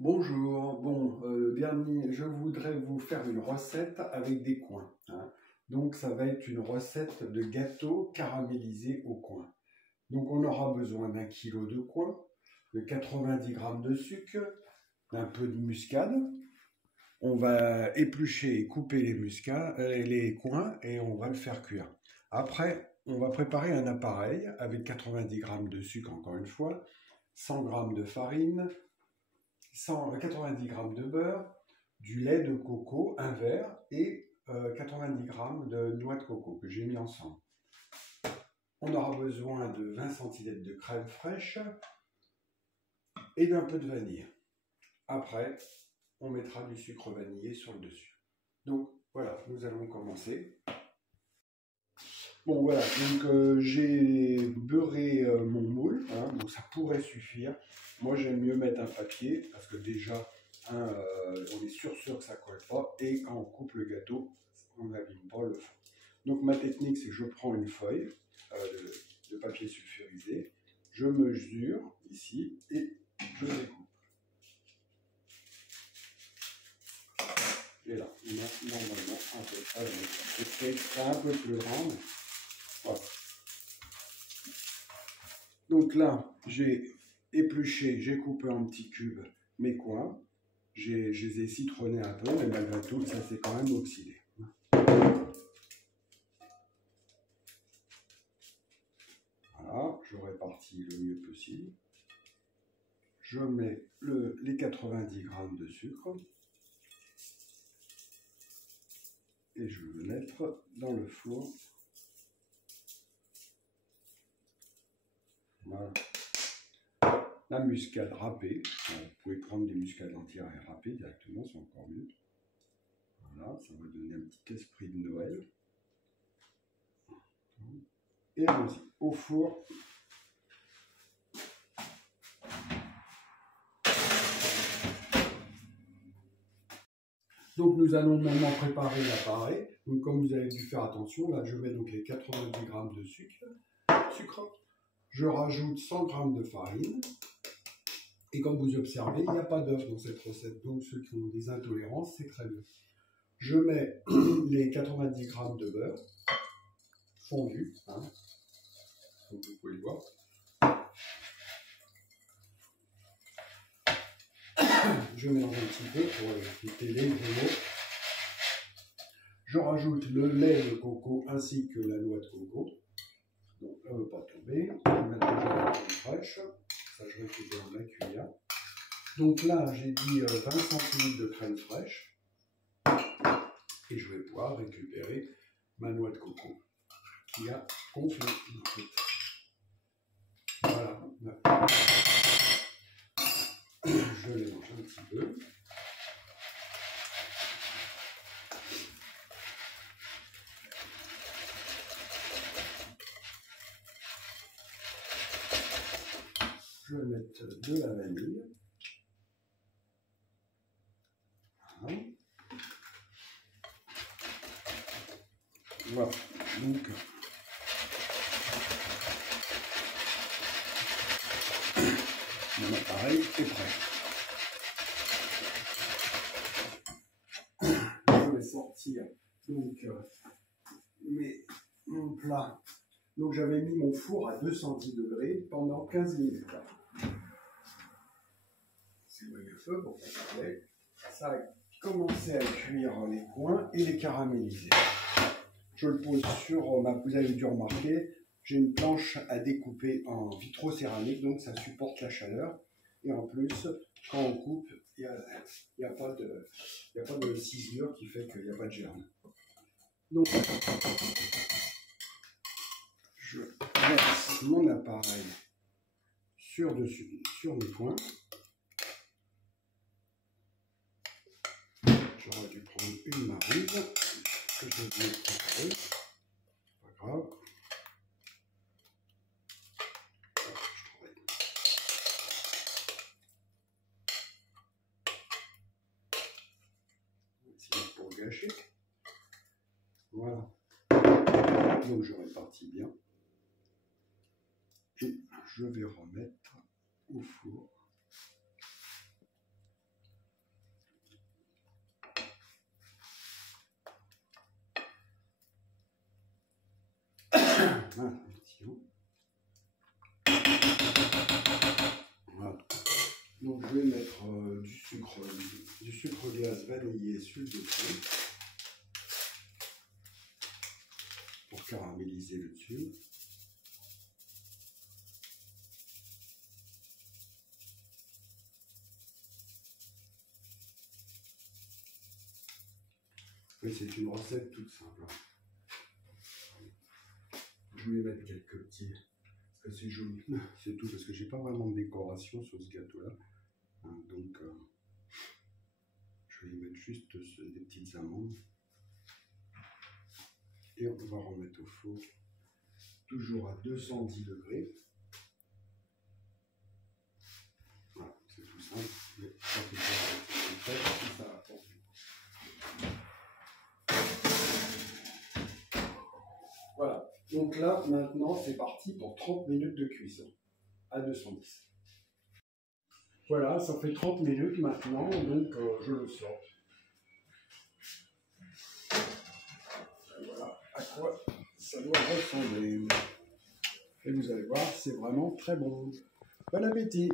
Bonjour, je voudrais vous faire une recette avec des coins, hein. Donc ça va être une recette de gâteau caramélisé au coin. Donc on aura besoin d'1 kg de coin, de 90 g de sucre, d'un peu de muscade. On va éplucher et couper les coins et on va le faire cuire. Après, on va préparer un appareil avec 90 g de sucre encore une fois, 100 g de farine, 90 g de beurre, du lait de coco, un verre, et 90 g de noix de coco que j'ai mis ensemble. On aura besoin de 20 centilitres de crème fraîche et d'un peu de vanille. Après, on mettra du sucre vanillé sur le dessus. Donc voilà, nous allons commencer. Bon voilà, donc j'ai beurré mon moule, hein, donc ça pourrait suffire. Moi j'aime mieux mettre un papier parce que déjà, on est sûr que ça ne colle pas, et quand on coupe le gâteau, on n'abîme pas le fond. Donc ma technique, c'est que je prends une feuille de papier sulfurisé, je mesure ici et je découpe. Et là, on a normalement un peu près la même. C'est un peu plus grande. Voilà. Donc là, j'ai épluché, j'ai coupé en petits cubes mes coins. Je les ai citronnés un peu, mais malgré tout, ça s'est quand même oxydé. Voilà, je répartis le mieux possible. Je mets les 90 g de sucre et je vais le mettre dans le four. Voilà. La muscade râpée, alors, vous pouvez prendre des muscades entières et râper directement, c'est encore mieux. Voilà, ça va donner un petit esprit de Noël. Et allons-y, au four. Donc nous allons maintenant préparer l'appareil. Donc comme vous avez dû faire attention, là je mets donc les 90 g de sucre. Je rajoute 100 g de farine. Et comme vous observez, il n'y a pas d'œuf dans cette recette. Donc ceux qui ont des intolérances, c'est très bien. Je mets les 90 g de beurre fondu, hein, comme vous pouvez le voir. Je mélange un petit peu pour éviter les grumeaux. Je rajoute le lait de coco ainsi que la noix de coco. Donc là, on ne veut pas tomber. Je vais mettre déjà la crème fraîche. Ça, je récupère ma cuillère. Donc là, j'ai dit 20 centilitres de crème fraîche. Et je vais pouvoir récupérer ma noix de coco qui a gonflé. Voilà. Je mélange un petit peu. Je vais mettre de la vanille. Voilà. Voilà. Donc, mon appareil est prêt. Je vais sortir donc mon plat. Donc j'avais mis mon four à 200 degrés pendant 15 minutes. C'est le feu pour que ça a commencé à cuire les coins et les caraméliser. Je le pose sur ma, vous avez dû remarquer, j'ai une planche à découper en vitrocéramique, donc ça supporte la chaleur. Et en plus, quand on coupe, il n'y a pas de ciselure qui fait qu'il n'y a pas de germe. Donc, je verse mon appareil sur mes coins. J'aurais dû prendre une maryse que je vais préparer. Pas grave. C'est pour gâcher. Voilà. Donc je répartis bien. Et je vais remettre au four. Voilà, voilà. Donc je vais mettre du sucre glace vanillé sur le dessus pour caraméliser le dessus. Oui, c'est une recette toute simple. Je vais mettre quelques petits, parce que c'est joli, c'est tout, parce que j'ai pas vraiment de décoration sur ce gâteau-là. Donc, je vais y mettre juste des petites amandes. Et on va remettre au four, toujours à 210 degrés. Voilà, c'est tout simple. Mais ça fait ça va prendre. Voilà, donc là, maintenant, c'est parti pour 30 minutes de cuisson à 210. Voilà, ça fait 30 minutes maintenant, donc je le sors. Et voilà à quoi ça doit ressembler. Et vous allez voir, c'est vraiment très bon. Bon appétit!